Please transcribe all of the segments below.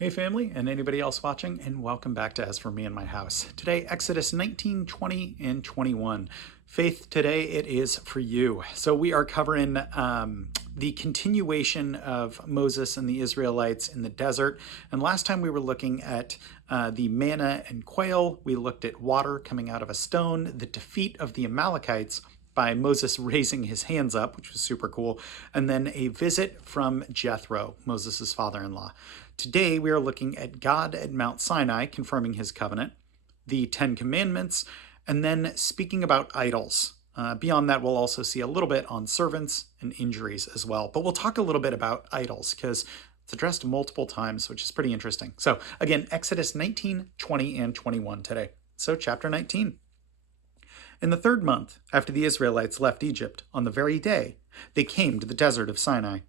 Hey family and anybody else watching, and welcome back to As For Me and My House. Today, Exodus 19, 20, and 21. Faith, today it is for you. So we are covering the continuation of Moses and the Israelites in the desert. And last time we were looking at the manna and quail. We looked at water coming out of a stone, the defeat of the Amalekites by Moses raising his hands up, which was super cool, and then a visit from Jethro, Moses' father-in-law. Today we are looking at God at Mount Sinai, confirming his covenant, the Ten Commandments, and then speaking about idols. Beyond that, we'll also see a little bit on servants and injuries as well. But we'll talk a little bit about idols because it's addressed multiple times, which is pretty interesting. So again, Exodus 19, 20, and 21 today. So chapter 19. In the third month, after the Israelites left Egypt, on the very day, they came to the desert of Sinai.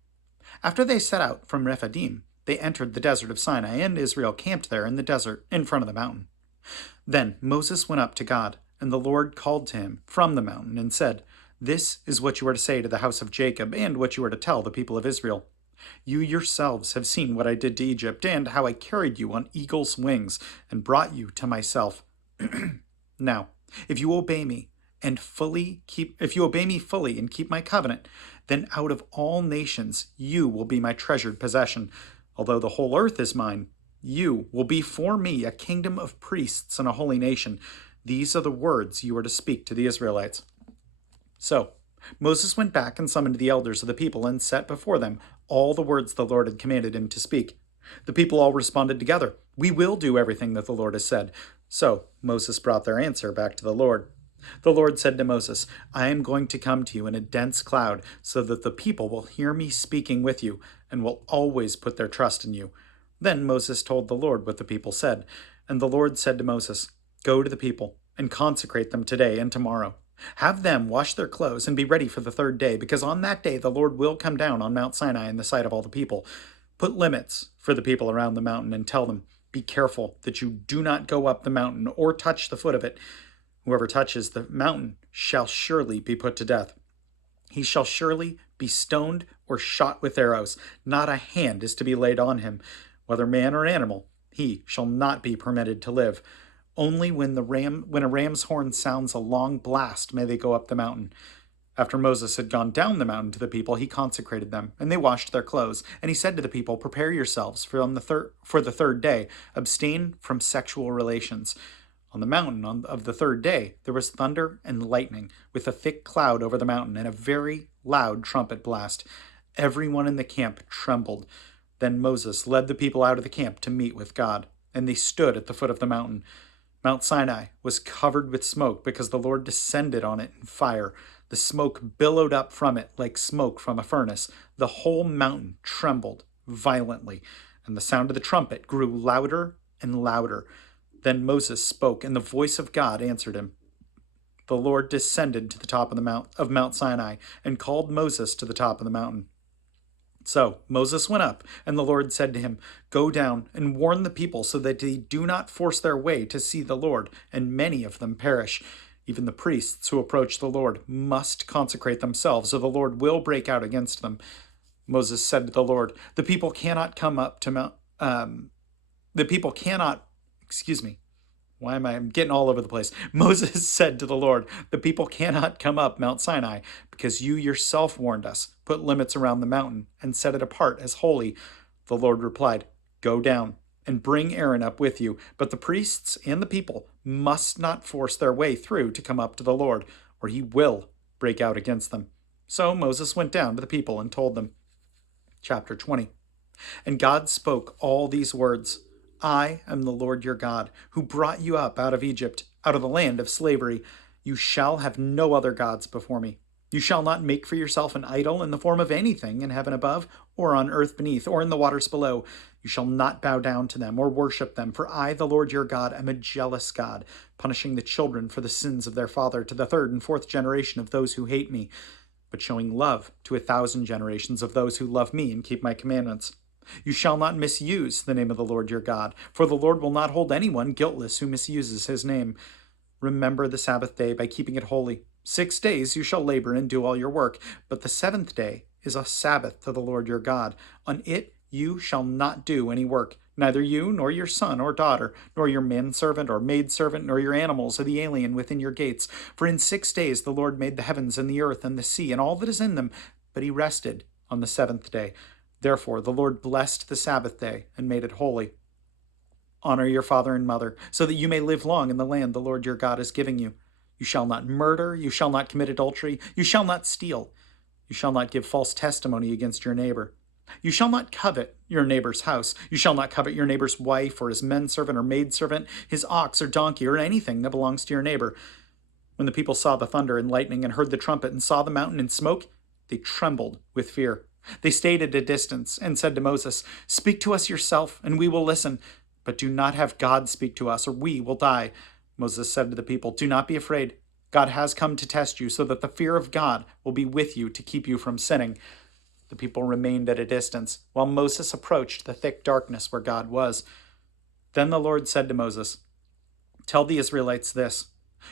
After they set out from Rephidim, they entered the desert of Sinai, and Israel camped there in the desert in front of the mountain. Then Moses went up to God, and the Lord called to him from the mountain and said, "This is what you are to say to the house of Jacob, and what you are to tell the people of Israel. You yourselves have seen what I did to Egypt, and how I carried you on eagle's wings and brought you to myself. Now, if you obey me fully and keep my covenant, then out of all nations you will be my treasured possession. Although the whole earth is mine, you will be for me a kingdom of priests and a holy nation. These are the words you are to speak to the Israelites." So Moses went back and summoned the elders of the people and set before them all the words the Lord had commanded him to speak. The people all responded together, "We will do everything that the Lord has said." So Moses brought their answer back to the Lord. The Lord said to Moses, "I am going to come to you in a dense cloud, so that the people will hear me speaking with you and will always put their trust in you." Then Moses told the Lord what the people said. And the Lord said to Moses, "Go to the people and consecrate them today and tomorrow. Have them wash their clothes and be ready for the third day, because on that day the Lord will come down on Mount Sinai in the sight of all the people. Put limits for the people around the mountain and tell them, 'Be careful that you do not go up the mountain or touch the foot of it. Whoever touches the mountain shall surely be put to death. He shall surely be stoned or shot with arrows. Not a hand is to be laid on him, whether man or animal. He shall not be permitted to live. Only when a ram's horn sounds a long blast may they go up the mountain." After Moses had gone down the mountain to the people, he consecrated them, and they washed their clothes. And he said to the people, "Prepare yourselves for the third day. Abstain from sexual relations." On the mountain of the third day, there was thunder and lightning, with a thick cloud over the mountain, and a very loud trumpet blast. Everyone in the camp trembled. Then Moses led the people out of the camp to meet with God, and they stood at the foot of the mountain. Mount Sinai was covered with smoke because the Lord descended on it in fire. The smoke billowed up from it like smoke from a furnace. The whole mountain trembled violently, and the sound of the trumpet grew louder and louder. Then Moses spoke, and the voice of God answered him. The Lord descended to the top of Mount Sinai and called Moses to the top of the mountain. So Moses went up, and the Lord said to him, "Go down and warn the people so that they do not force their way to see the Lord, and many of them perish. Even the priests who approach the Lord must consecrate themselves, or the Lord will break out against them." Moses said to the Lord, "The people cannot come up to Mount. The people cannot. Excuse me. Why am I getting all over the place?" Moses said to the Lord, "The people cannot come up Mount Sinai, because you yourself warned us. Put limits around the mountain and set it apart as holy." The Lord replied, "Go down and bring Aaron up with you, but the priests and the people must not force their way through to come up to the Lord, or he will break out against them." So Moses went down to the people and told them. Chapter 20. And God spoke all these words: "I am the Lord your God, who brought you up out of Egypt, out of the land of slavery. You shall have no other gods before me. You shall not make for yourself an idol in the form of anything in heaven above, or on earth beneath, or in the waters below. You shall not bow down to them or worship them, for I, the Lord your God, am a jealous God, punishing the children for the sins of their father to the third and fourth generation of those who hate me, but showing love to 1,000 generations of those who love me and keep my commandments. You shall not misuse the name of the Lord your God, for the Lord will not hold anyone guiltless who misuses his name. Remember the Sabbath day by keeping it holy. 6 days you shall labor and do all your work, but the seventh day is a Sabbath to the Lord your God. On it you shall not do any work, neither you, nor your son or daughter, nor your manservant or maidservant, nor your animals or the alien within your gates. For in 6 days the Lord made the heavens and the earth and the sea and all that is in them, but he rested on the seventh day. Therefore the Lord blessed the Sabbath day and made it holy. Honor your father and mother, so that you may live long in the land the Lord your God is giving you. You shall not murder, you shall not commit adultery, you shall not steal, you shall not give false testimony against your neighbor. You shall not covet your neighbor's house. You shall not covet your neighbor's wife or his manservant or maidservant, his ox or donkey, or anything that belongs to your neighbor. When the people saw the thunder and lightning and heard the trumpet and saw the mountain in smoke, they trembled with fear. They stayed at a distance and said to Moses, "Speak to us yourself, and we will listen. But do not have God speak to us, or we will die." Moses said to the people, "Do not be afraid. God has come to test you, so that the fear of God will be with you to keep you from sinning." The people remained at a distance, while Moses approached the thick darkness where God was. Then the Lord said to Moses, "Tell the Israelites this.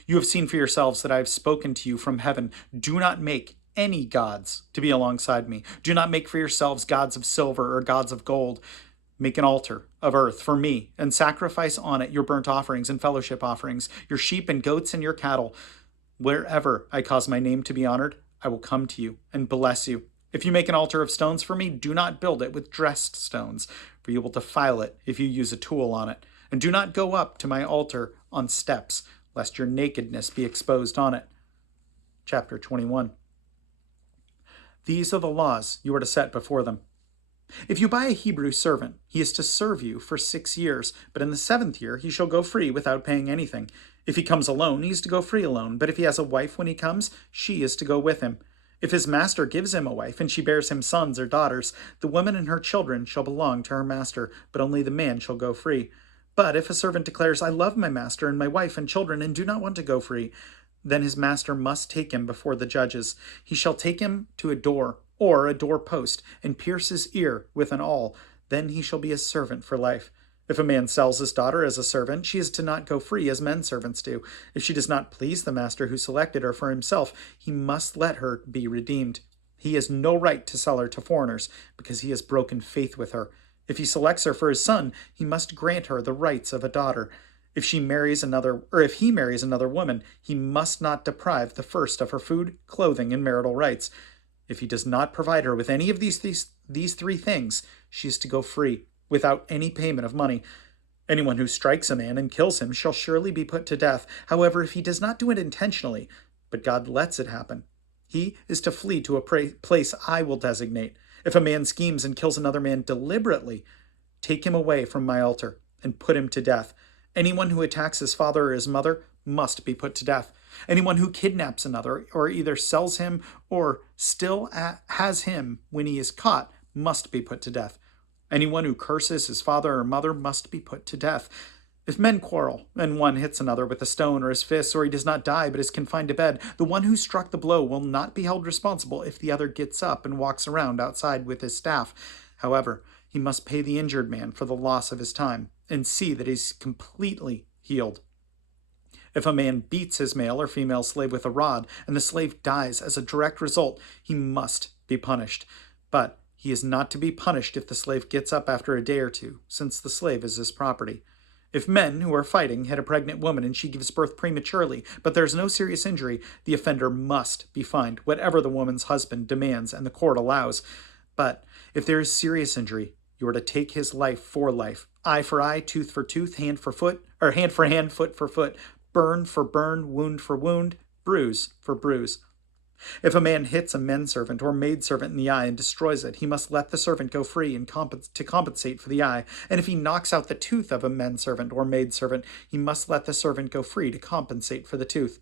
You have seen for yourselves that I have spoken to you from heaven. Do not make any gods to be alongside me. Do not make for yourselves gods of silver or gods of gold. Make an altar of earth for me, and sacrifice on it your burnt offerings and fellowship offerings, your sheep and goats and your cattle. Wherever I cause my name to be honored, I will come to you and bless you. If you make an altar of stones for me, do not build it with dressed stones, for you will defile it if you use a tool on it. And do not go up to my altar on steps, lest your nakedness be exposed on it." Chapter 21. These are the laws you are to set before them. If you buy a Hebrew servant, he is to serve you for 6 years, but in the 7th year he shall go free without paying anything. If he comes alone, he is to go free alone, but if he has a wife when he comes, she is to go with him. If his master gives him a wife, and she bears him sons or daughters, the woman and her children shall belong to her master, but only the man shall go free. But if a servant declares, "I love my master and my wife and children, and do not want to go free," then his master must take him before the judges. He shall take him to a door, or a doorpost, and pierce his ear with an awl. Then he shall be a servant for life. If a man sells his daughter as a servant, she is to not go free as men servants do. If she does not please the master who selected her for himself, he must let her be redeemed. He has no right to sell her to foreigners, because he has broken faith with her. If he selects her for his son, he must grant her the rights of a daughter. If he marries another woman, he must not deprive the first of her food, clothing, and marital rights. If he does not provide her with any of these 3 things, she is to go free, without any payment of money. Anyone who strikes a man and kills him shall surely be put to death. However, if he does not do it intentionally, but God lets it happen, he is to flee to a place I will designate. If a man schemes and kills another man deliberately, take him away from my altar and put him to death. Anyone who attacks his father or his mother must be put to death. Anyone who kidnaps another, or either sells him or still has him when he is caught, must be put to death. Anyone who curses his father or mother must be put to death. If men quarrel, and one hits another with a stone or his fist, or he does not die but is confined to bed, the one who struck the blow will not be held responsible if the other gets up and walks around outside with his staff. However, he must pay the injured man for the loss of his time, and see that he's completely healed. If a man beats his male or female slave with a rod, and the slave dies as a direct result, he must be punished. But he is not to be punished if the slave gets up after a day or two, since the slave is his property. If men who are fighting hit a pregnant woman and she gives birth prematurely, but there is no serious injury, the offender must be fined, whatever the woman's husband demands and the court allows. But if there is serious injury, you are to take his life for life, eye for eye, tooth for tooth, hand for hand, foot for foot, burn for burn, wound for wound, bruise for bruise. If a man hits a menservant or maidservant in the eye and destroys it, he must let the servant go free and to compensate for the eye. And if he knocks out the tooth of a menservant or maidservant, he must let the servant go free to compensate for the tooth.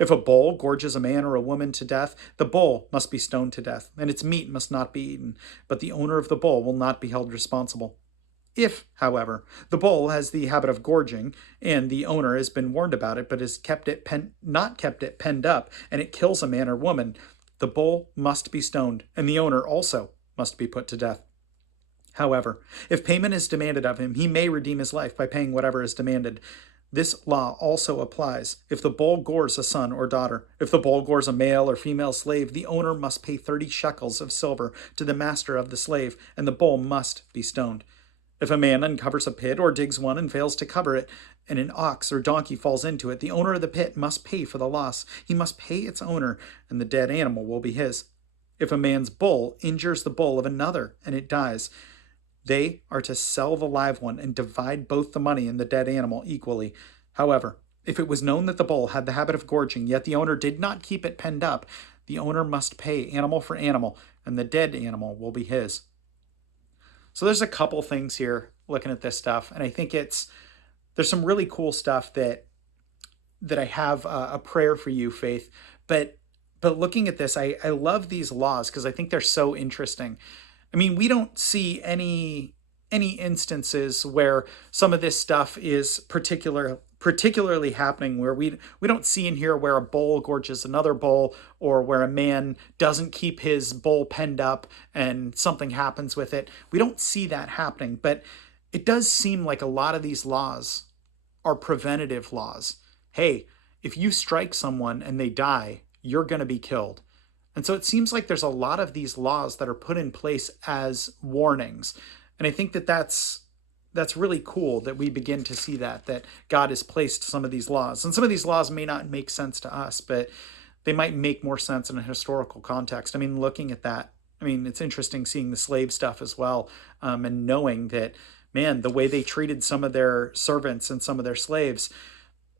If a bull gorges a man or a woman to death, the bull must be stoned to death, and its meat must not be eaten, but the owner of the bull will not be held responsible. If, however, the bull has the habit of gorging, and the owner has been warned about it but has not kept it penned up, and it kills a man or woman, the bull must be stoned, and the owner also must be put to death. However, if payment is demanded of him, he may redeem his life by paying whatever is demanded. This law also applies if the bull gores a son or daughter. If the bull gores a male or female slave, the owner must pay 30 shekels of silver to the master of the slave, and the bull must be stoned. If a man uncovers a pit or digs one and fails to cover it, and an ox or donkey falls into it, the owner of the pit must pay for the loss. He must pay its owner, and the dead animal will be his. If a man's bull injures the bull of another and it dies, they are to sell the live one and divide both the money and the dead animal equally. However, if it was known that the bull had the habit of gorging, yet the owner did not keep it penned up, the owner must pay animal for animal, and the dead animal will be his. So there's a couple things here looking at this stuff, and I think there's some really cool stuff that I have a prayer for you, Faith. But looking at this, I love these laws because I think they're so interesting. I mean, we don't see any instances where some of this stuff is particularly happening where we don't see in here where a bull gorges another bull or where a man doesn't keep his bull penned up and something happens with it. We don't see that happening, but it does seem like a lot of these laws are preventative laws. Hey, if you strike someone and they die, you're going to be killed. And so it seems like there's a lot of these laws that are put in place as warnings. And I think that that's really cool that we begin to see that God has placed some of these laws. And some of these laws may not make sense to us, but they might make more sense in a historical context. I mean, looking at that, I mean, it's interesting seeing the slave stuff as well, and knowing that, man, the way they treated some of their servants and some of their slaves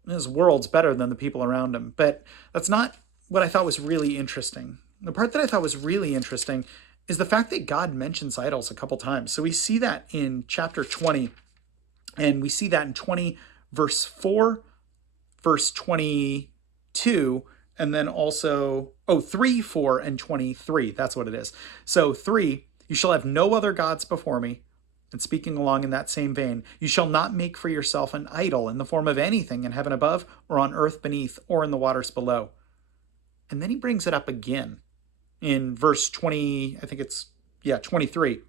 is worlds better than the people around them. But that's not what I thought was really interesting. The part that I thought was really interesting is the fact that God mentions idols a couple times. So we see that in chapter 20, and we see that in 20, verse 4, verse 22, and then also, 3, 4, and 23. That's what it is. So 3, you shall have no other gods before me. And speaking along in that same vein, you shall not make for yourself an idol in the form of anything in heaven above, or on earth beneath, or in the waters below. And then he brings it up again in verse 20, I think it's, 23.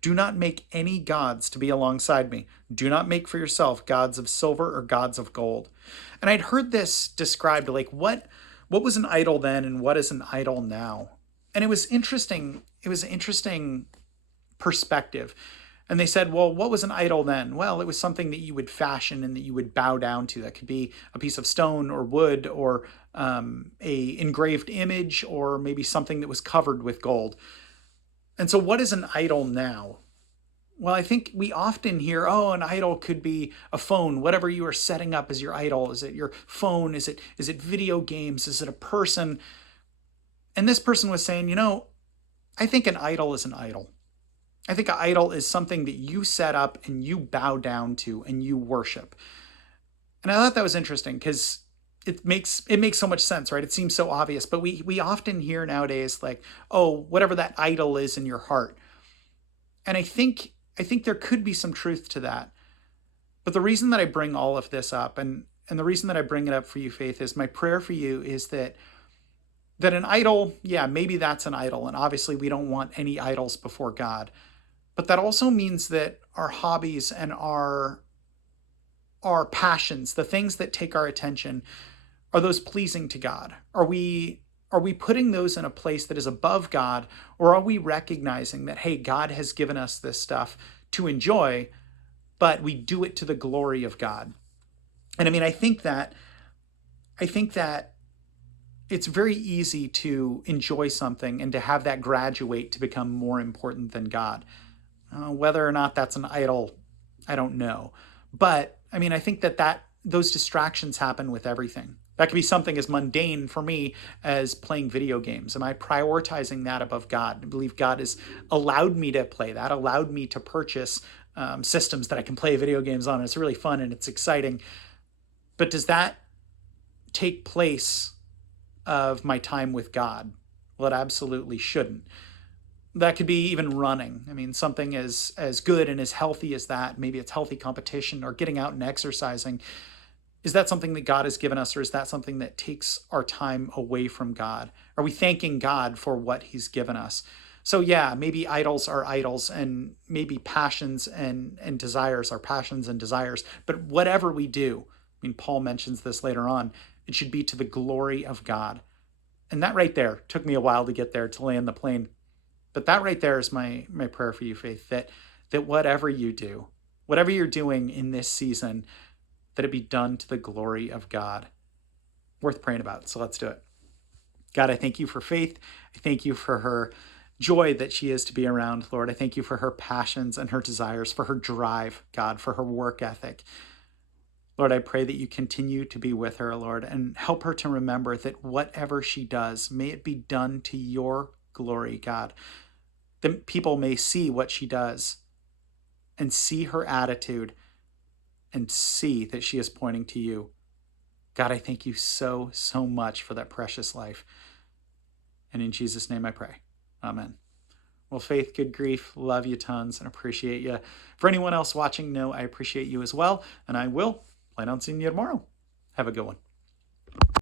Do not make any gods to be alongside me. Do not make for yourself gods of silver or gods of gold. And I'd heard this described like what was an idol then and what is an idol now? And it was interesting. It was an interesting perspective. And they said, well, what was an idol then? Well, it was something that you would fashion and that you would bow down to. That could be a piece of stone or wood or a engraved image or maybe something that was covered with gold. And so what is an idol now? Well, I think we often hear, oh, an idol could be a phone, whatever you are setting up as your idol. Is it your phone? Is it video games? Is it a person? And this person was saying, I think an idol is an idol. I think an idol is something that you set up and you bow down to and you worship. And I thought that was interesting because it makes so much sense, right? It seems so obvious, but we often hear nowadays like, oh, whatever that idol is in your heart. And I think there could be some truth to that. But the reason that I bring all of this up and the reason that I bring it up for you, Faith, is my prayer for you is that an idol, yeah, maybe that's an idol. And obviously we don't want any idols before God. But that also means that our hobbies and our passions, the things that take our attention, are those pleasing to God? Are we putting those in a place that is above God, or are we recognizing that, hey, God has given us this stuff to enjoy, but we do it to the glory of God? And I mean, I think that it's very easy to enjoy something and to have that graduate to become more important than God. Whether or not that's an idol, I don't know. But I mean, I think that those distractions happen with everything. That could be something as mundane for me as playing video games. Am I prioritizing that above God? I believe God has allowed me to play that, allowed me to purchase systems that I can play video games on. It's really fun and it's exciting. But does that take place of my time with God? Well, it absolutely shouldn't. That could be even running. I mean, something as good and as healthy as that. Maybe it's healthy competition or getting out and exercising. Is that something that God has given us, or is that something that takes our time away from God? Are we thanking God for what he's given us? So yeah, maybe idols are idols, and maybe passions and desires are passions and desires. But whatever we do, mean, Paul mentions this later on. It should be to the glory of God. And that right there took me a while to get there, to land the plane. But that right there is my prayer for you, Faith, that whatever you do, whatever you're doing in this season, that it be done to the glory of God. Worth praying about. So let's do it. God, I thank you for Faith. I thank you for her joy that she is to be around, Lord. I thank you for her passions and her desires, for her drive, God, for her work ethic. Lord, I pray that you continue to be with her, Lord, and help her to remember that whatever she does, may it be done to your glory, God. That people may see what she does and see her attitude and see that she is pointing to you. God, I thank you so, so much for that precious life. And in Jesus' name I pray. Amen. Well, Faith, good grief. Love you tons and appreciate you. For anyone else watching, know I appreciate you as well. And I will plan on seeing you tomorrow. Have a good one.